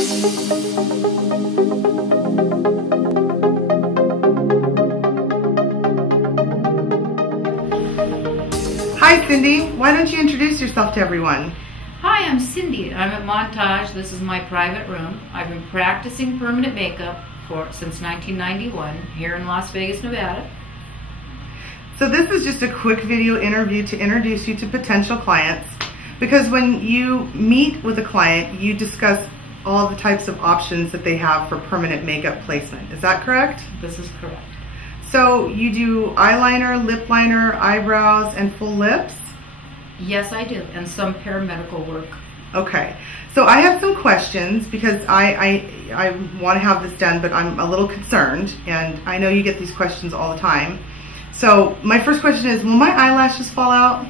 Hi Cindy, why don't you introduce yourself to everyone? Hi, I'm Cindy. I'm at Montage. This is my private room. I've been practicing permanent makeup since 1991 here in Las Vegas, Nevada. So this is just a quick video interview to introduce you to potential clients, because when you meet with a client, you discuss all the types of options that they have for permanent makeup placement. Is that correct? This is correct. So you do eyeliner, lip liner, eyebrows, and full lips? Yes, I do, and some paramedical work. Okay, so I have some questions because I want to have this done, but I'm a little concerned, and I know you get these questions all the time. So my first question is, will my eyelashes fall out?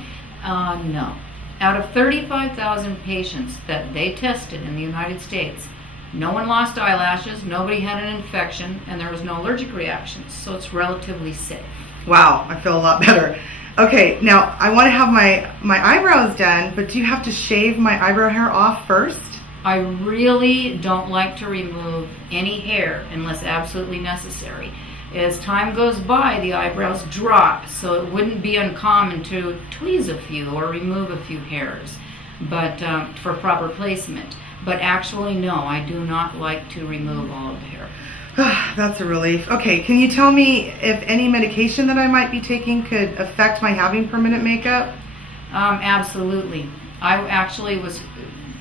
No. Out of 35,000 patients that they tested in the United States, no one lost eyelashes, nobody had an infection, and there was no allergic reactions, so it's relatively safe. Wow, I feel a lot better. Okay, now I want to have my eyebrows done, but do you have to shave my eyebrow hair off first? I really don't like to remove any hair unless absolutely necessary. As time goes by, the eyebrows drop, so it wouldn't be uncommon to tweeze a few or remove a few hairs, but for proper placement. But actually, no, I do not like to remove all of the hair. That's a relief. Okay, can you tell me if any medication that I might be taking could affect my having permanent makeup? Absolutely. I actually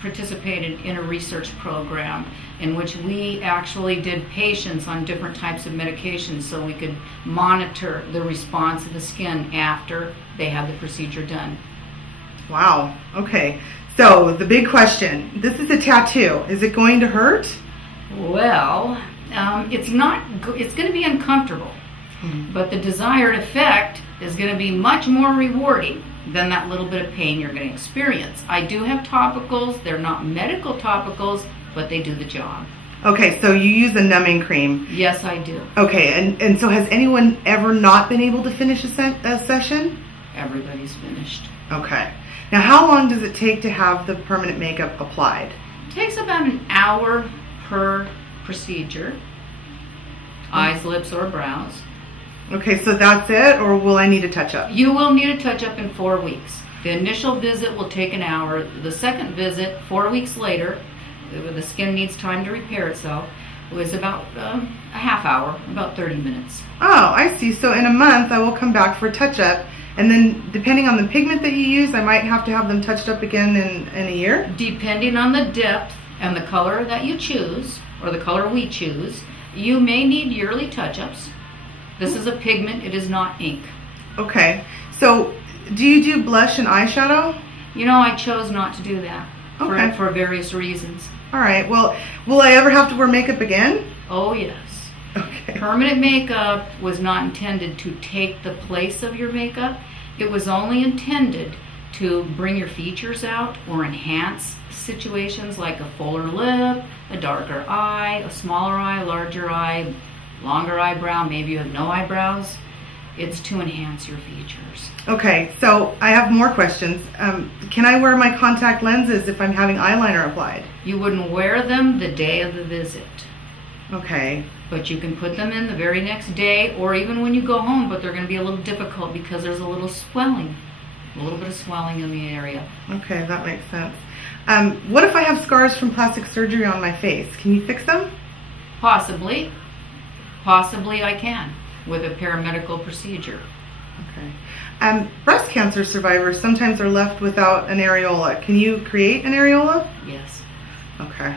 participated in a research program in which we actually did patients on different types of medications so we could monitor the response of the skin after they had the procedure done. Wow, okay. So the big question, this is a tattoo. Is it going to hurt? Well, it's going to be uncomfortable, but the desired effect is going to be much more rewarding than that little bit of pain you're going to experience. I do have topicals. They're not medical topicals, but they do the job. Okay, so you use a numbing cream. Yes, I do. Okay, and so has anyone ever not been able to finish a session? Everybody's finished. Okay. Now, how long does it take to have the permanent makeup applied? It takes about an hour per procedure, eyes, lips, or brows. Okay, so that's it, or will I need a touch-up? You will need a touch-up in 4 weeks. The initial visit will take an hour. The second visit, 4 weeks later, the skin needs time to repair itself, was about a half hour, about 30 minutes. Oh, I see. So in a month, I will come back for a touch-up, and then depending on the pigment that you use, I might have to have them touched up again in a year? Depending on the depth and the color that you choose, or the color we choose, you may need yearly touch-ups. This is a pigment, it is not ink. Okay, so do you do blush and eyeshadow? You know, I chose not to do that for various reasons. All right, well, will I ever have to wear makeup again? Oh yes. Okay. Permanent makeup was not intended to take the place of your makeup. It was only intended to bring your features out or enhance situations like a fuller lip, a darker eye, a smaller eye, larger eye, longer eyebrow, maybe you have no eyebrows. It's to enhance your features. Okay, so I have more questions. Can I wear my contact lenses if I'm having eyeliner applied? You wouldn't wear them the day of the visit. Okay. But you can put them in the very next day or even when you go home, but they're going to be a little difficult because there's a little swelling, a little bit of swelling in the area. Okay, that makes sense. What if I have scars from plastic surgery on my face? Can you fix them? Possibly. Possibly I can with a paramedical procedure. Okay. Breast cancer survivors sometimes are left without an areola. Can you create an areola? Yes. Okay.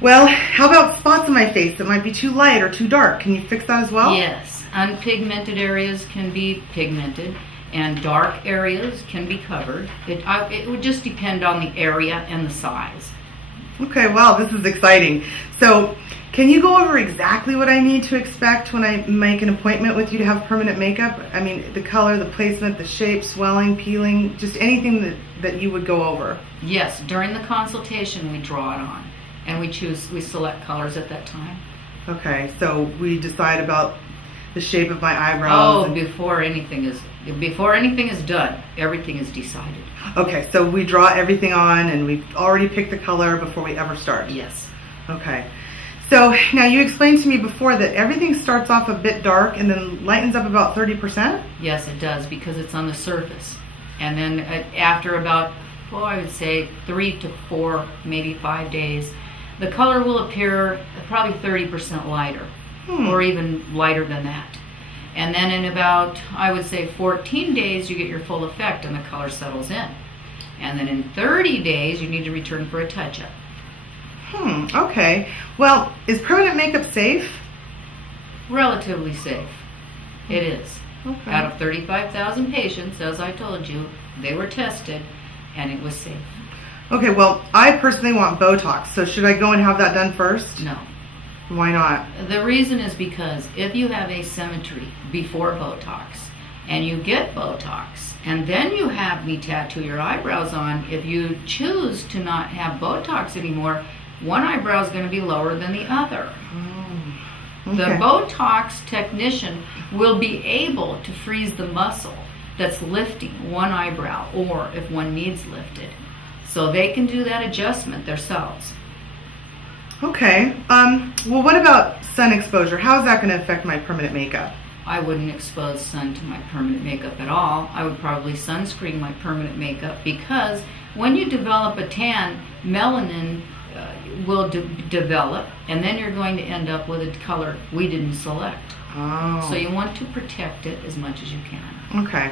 Well, how about spots on my face that might be too light or too dark? Can you fix that as well? Yes. Unpigmented areas can be pigmented and dark areas can be covered. It would just depend on the area and the size. Okay, wow, this is exciting. So, can you go over exactly what I need to expect when I make an appointment with you to have permanent makeup? I mean, the color, the placement, the shape, swelling, peeling, just anything that you would go over. Yes, during the consultation we draw it on and we select colors at that time. Okay, so we decide about the shape of my eyebrows. Oh, before anything is Before anything is done, everything is decided. Okay, so we draw everything on and we've already picked the color before we ever start. Yes. Okay. So now you explained to me before that everything starts off a bit dark and then lightens up about 30%? Yes, it does, because it's on the surface. And then after about, well, I would say 3 to 4, maybe 5 days, the color will appear probably 30% lighter, or even lighter than that. And then in about, I would say 14 days, you get your full effect and the color settles in. And then in 30 days, you need to return for a touch-up. Okay. Well, is permanent makeup safe? Relatively safe. It is. Okay. Out of 35,000 patients, as I told you, they were tested and it was safe. Okay, well, I personally want Botox, so should I go and have that done first? No. Why not? The reason is because if you have asymmetry before Botox and you get Botox and then you have me tattoo your eyebrows on, if you choose to not have Botox anymore, one eyebrow is going to be lower than the other. Okay. The Botox technician will be able to freeze the muscle that's lifting one eyebrow, or if one needs lifted. So they can do that adjustment themselves. Okay. Well, what about sun exposure? How is that going to affect my permanent makeup? I wouldn't expose sun to my permanent makeup at all. I would probably sunscreen my permanent makeup, because when you develop a tan, melanin will develop, and then you're going to end up with a color we didn't select. Oh. So you want to protect it as much as you can. Okay.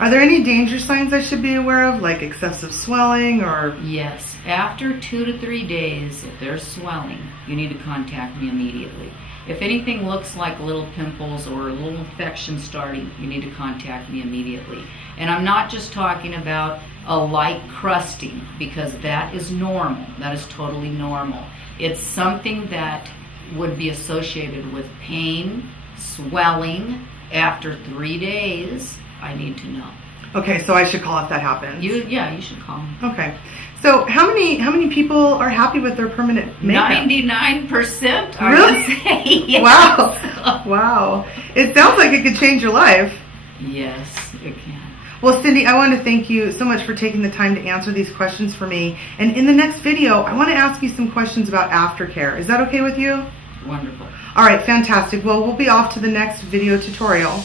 Are there any danger signs I should be aware of, like excessive swelling or? Yes. After 2 to 3 days, if there's swelling, you need to contact me immediately. If anything looks like little pimples or a little infection starting, you need to contact me immediately. And I'm not just talking about a light crusting, because that is normal. That is totally normal. It's something that would be associated with pain, swelling. After 3 days, I need to know. Okay, so I should call if that happens. Yeah, you should call me. Okay. So how many people are happy with their permanent makeup? 99%, I Really? would say. Yes. Wow. Wow. It sounds like it could change your life. Yes, it can. Well, Cindie, I want to thank you so much for taking the time to answer these questions for me. And in the next video, I want to ask you some questions about aftercare. Is that okay with you? Wonderful. All right, fantastic. Well, we'll be off to the next video tutorial.